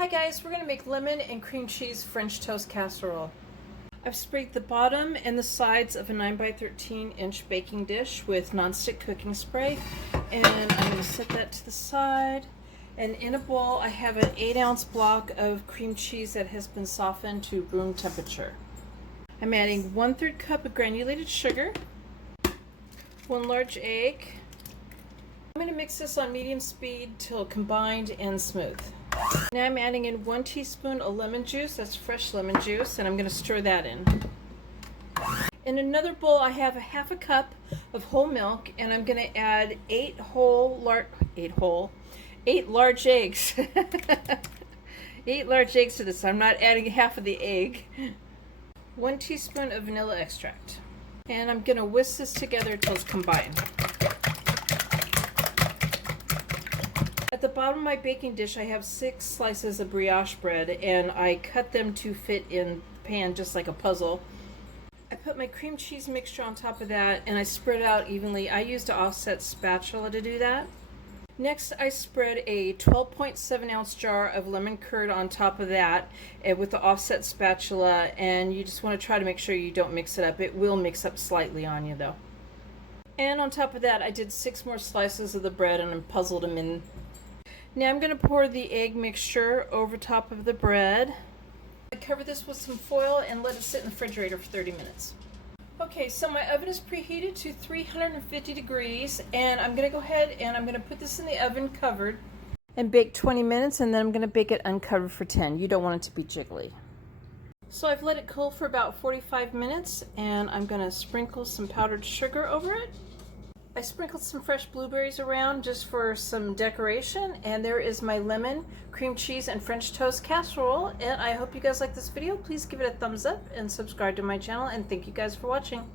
Hi guys, we're going to make lemon and cream cheese French toast casserole. I've sprayed the bottom and the sides of a 9 by 13 inch baking dish with nonstick cooking spray, and I'm going to set that to the side. And in a bowl I have an 8-ounce block of cream cheese that has been softened to room temperature. I'm adding 1/3 cup of granulated sugar, 1 large egg. I'm going to mix this on medium speed till combined and smooth. Now I'm adding in 1 teaspoon of lemon juice, that's fresh lemon juice, and I'm going to stir that in. In another bowl I have a 1/2 cup of whole milk, and I'm going to add 8 large eggs. 8 large eggs to this. I'm not adding half of the egg. 1 teaspoon of vanilla extract. And I'm going to whisk this together until it's combined. At the bottom of my baking dish I have 6 slices of brioche bread, and I cut them to fit in the pan just like a puzzle. I put my cream cheese mixture on top of that and I spread it out evenly. I used an offset spatula to do that. Next I spread a 12.7 ounce jar of lemon curd on top of that with the offset spatula, and you just want to try to make sure you don't mix it up. It will mix up slightly on you though. And on top of that I did 6 more slices of the bread and I puzzled them in. Now I'm going to pour the egg mixture over top of the bread. I cover this with some foil and let it sit in the refrigerator for 30 minutes. Okay, so my oven is preheated to 350 degrees, and I'm going to go ahead and I'm going to put this in the oven covered and bake 20 minutes, and then I'm going to bake it uncovered for 10. You don't want it to be jiggly. So I've let it cool for about 45 minutes, and I'm going to sprinkle some powdered sugar over it. I sprinkled some fresh blueberries around just for some decoration, and there is my lemon, cream cheese, and French toast casserole. And I hope you guys like this video. Please give it a thumbs up and subscribe to my channel, and thank you guys for watching.